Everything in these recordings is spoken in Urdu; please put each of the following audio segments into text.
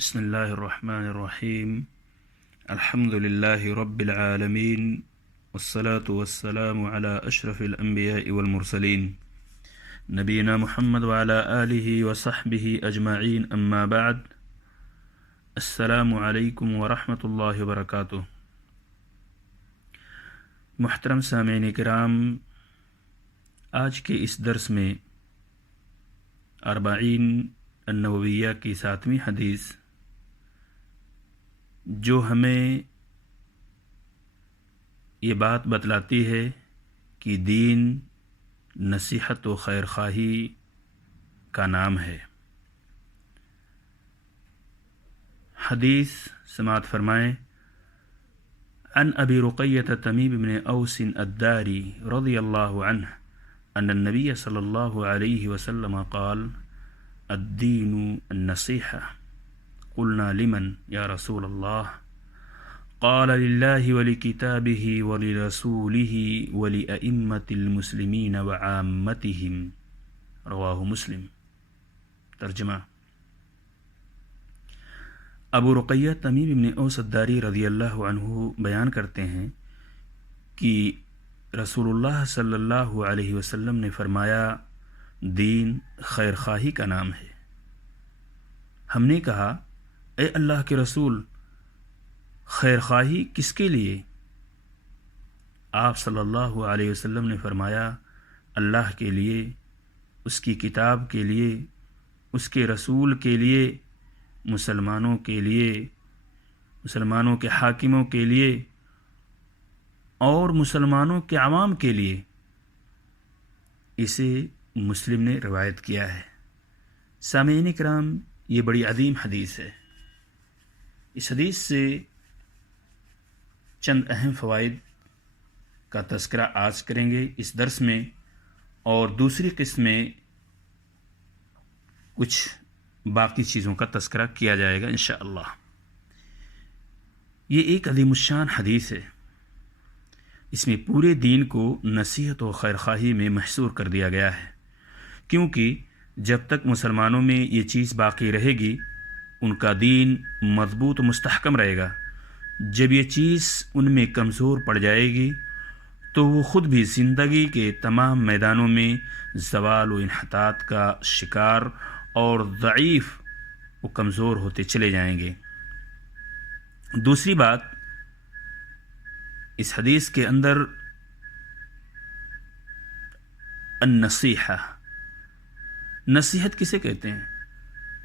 بسم الله الرحمن الرحيم. الحمد لله رب العالمين، والصلاة والسلام على أشرف الأنبياء والمرسلين نبينا محمد وعلى آله وصحبه أجمعين، أما بعد. السلام علیکم ورحمۃ اللہ وبرکاتہ. محترم سامعین کرام، آج کے اس درس میں اربعین النوویہ کی 7ویں حدیث، جو ہمیں یہ بات بتلاتی ہے کہ دین نصیحت و خیر خواہی کا نام ہے. حدیث سماعت فرمائیں. عن ابی رقیۃ تمیم بن اوس الداری رضی اللہ عنہ ان النبی صلی اللہ علیہ وسلم قال: الدین النصیحہ. قلنا لمن یا رسول اللہ؟ قال: للہ ولکتابہ ولرسولہ ولأئمة المسلمین وعامتہم. رواہ مسلم. ترجمہ: ابو رقیہ تمیم بن اوس الداری رضی اللہ عنہ بیان کرتے ہیں کہ رسول اللہ صلی اللہ علیہ وسلم نے فرمایا، دین خیر خواہی کا نام ہے. ہم نے کہا، اے اللہ کے رسول، خیر خواہی کس کے لیے؟ آپ صلی اللہ علیہ وسلم نے فرمایا، اللہ کے لیے، اس کی کتاب کے لیے، اس کے رسول کے لیے، مسلمانوں کے لیے، مسلمانوں کے حاکموں کے لیے اور مسلمانوں کے عوام کے لیے. اسے مسلم نے روایت کیا ہے. سامعین کرام، یہ بڑی عظیم حدیث ہے. اس حدیث سے چند اہم فوائد کا تذکرہ آج کریں گے اس درس میں، اور دوسری قسم میں کچھ باقی چیزوں کا تذکرہ کیا جائے گا انشاءاللہ. یہ ایک عظیم الشان حدیث ہے. اس میں پورے دین کو نصیحت و خیر خواہی میں محصور کر دیا گیا ہے، کیونکہ جب تک مسلمانوں میں یہ چیز باقی رہے گی، ان کا دین مضبوط و مستحکم رہے گا. جب یہ چیز ان میں کمزور پڑ جائے گی تو وہ خود بھی زندگی کے تمام میدانوں میں زوال و انحطاط کا شکار اور ضعیف و کمزور ہوتے چلے جائیں گے. دوسری بات، اس حدیث کے اندر النصیحہ، نصیحت کسے کہتے ہیں؟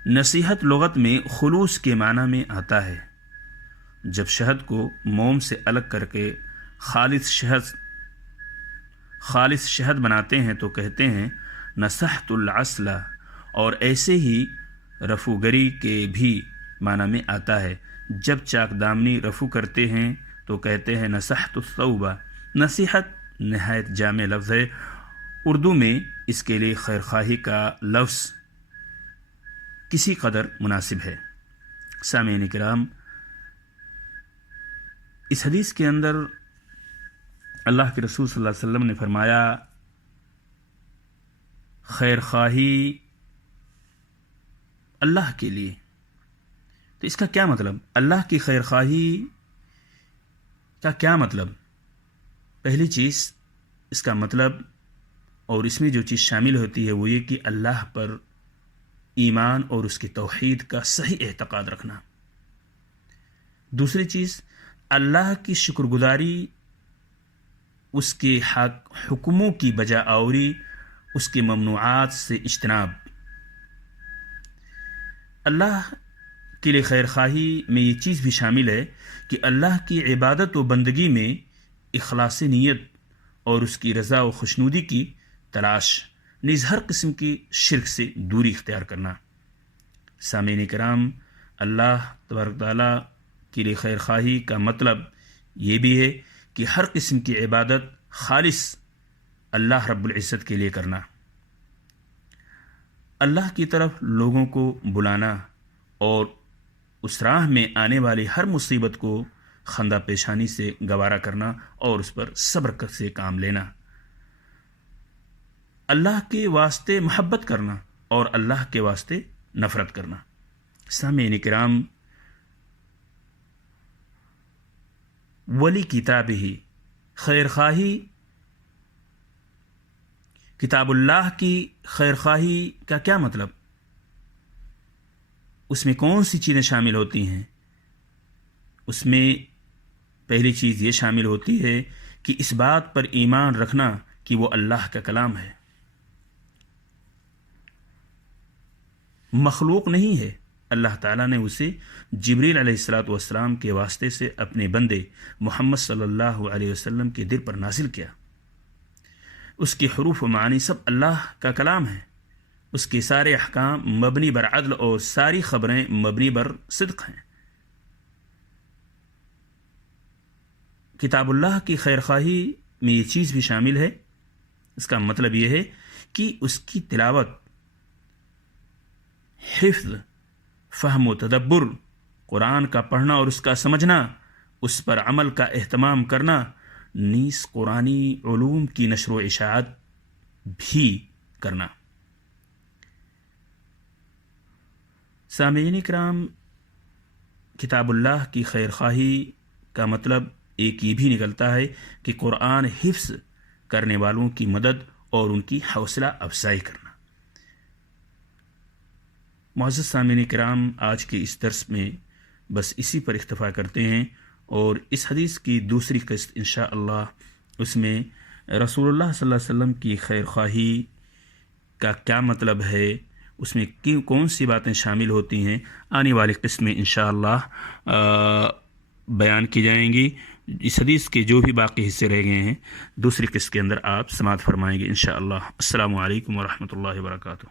نصیحت لغت میں خلوص کے معنی میں آتا ہے. جب شہد کو موم سے الگ کر کے خالص شہد بناتے ہیں تو کہتے ہیں نصحت العسل، اور ایسے ہی رفو گری کے بھی معنی میں آتا ہے. جب چاک دامنی رفو کرتے ہیں تو کہتے ہیں نصحت الثوب. نصیحت نہایت جامع لفظ ہے. اردو میں اس کے لیے خیر خواہی کا لفظ کسی قدر مناسب ہے. سامعین کرام، اس حدیث کے اندر اللہ کے رسول صلی اللہ علیہ وسلم نے فرمایا، خیر خواہی اللہ کے لیے. تو اس کا کیا مطلب؟ اللہ کی خیر خواہی کا کیا مطلب؟ پہلی چیز اس کا مطلب، اور اس میں جو چیز شامل ہوتی ہے، وہ یہ کہ اللہ پر ایمان اور اس کی توحید کا صحیح اعتقاد رکھنا. دوسری چیز، اللہ کی شکر گزاری، اس کے حکموں کی بجا آوری، اس کے ممنوعات سے اجتناب. اللہ کے لیے خیر خواہی میں یہ چیز بھی شامل ہے کہ اللہ کی عبادت و بندگی میں اخلاص نیت اور اس کی رضا و خوشنودی کی تلاش، نیز ہر قسم کی شرک سے دوری اختیار کرنا. سامعین کرام، اللہ تبارک تعالیٰ کے لیے خیر خواہی کا مطلب یہ بھی ہے کہ ہر قسم کی عبادت خالص اللہ رب العزت کے لیے کرنا، اللہ کی طرف لوگوں کو بلانا، اور اس راہ میں آنے والی ہر مصیبت کو خندہ پیشانی سے گوارا کرنا اور اس پر صبر سے کام لینا. اللہ کے واسطے محبت کرنا اور اللہ کے واسطے نفرت کرنا. سامعین کرام، ولی کتاب ہی خیر خواہی، کتاب اللہ کی خیر خواہی کا کیا مطلب؟ اس میں کون سی چیزیں شامل ہوتی ہیں؟ اس میں پہلی چیز یہ شامل ہوتی ہے کہ اس بات پر ایمان رکھنا کہ وہ اللہ کا کلام ہے، مخلوق نہیں ہے۔ اللہ تعالیٰ نے اسے جبریل علیہ الصلاۃ والسلام کے واسطے سے اپنے بندے محمد صلی اللہ علیہ وسلم کے دل پر نازل کیا۔ اس کے حروف و معانی سب اللہ کا کلام ہے، اس کے سارے احکام مبنی بر عدل اور ساری خبریں مبنی بر صدق ہیں۔ کتاب اللہ کی خیر خواہی میں یہ چیز بھی شامل ہے، اس کا مطلب یہ ہے کہ اس کی تلاوت، حفظ، فہم و تدبر، قرآن کا پڑھنا اور اس کا سمجھنا، اس پر عمل کا اہتمام کرنا، نیز قرآنی علوم کی نشر و اشاعت بھی کرنا۔ سامعین کرام، کتاب اللہ کی خیر خواہی کا مطلب ایک یہ بھی نکلتا ہے کہ قرآن حفظ کرنے والوں کی مدد اور ان کی حوصلہ افزائی کرنا۔ معزز سامعین کرام، آج کے اس درس میں بس اسی پر اکتفا کرتے ہیں، اور اس حدیث کی دوسری قسط انشاءاللہ اس میں رسول اللہ صلی اللہ علیہ وسلم کی خیر خواہی کا کیا مطلب ہے، اس میں کون سی باتیں شامل ہوتی ہیں، آنے والی قسط میں انشاءاللہ بیان کی جائیں گی۔ اس حدیث کے جو بھی باقی حصے رہ گئے ہیں دوسری قسط کے اندر آپ سماعت فرمائیں گے انشاءاللہ۔ السلام علیکم ورحمۃ اللہ وبرکاتہ۔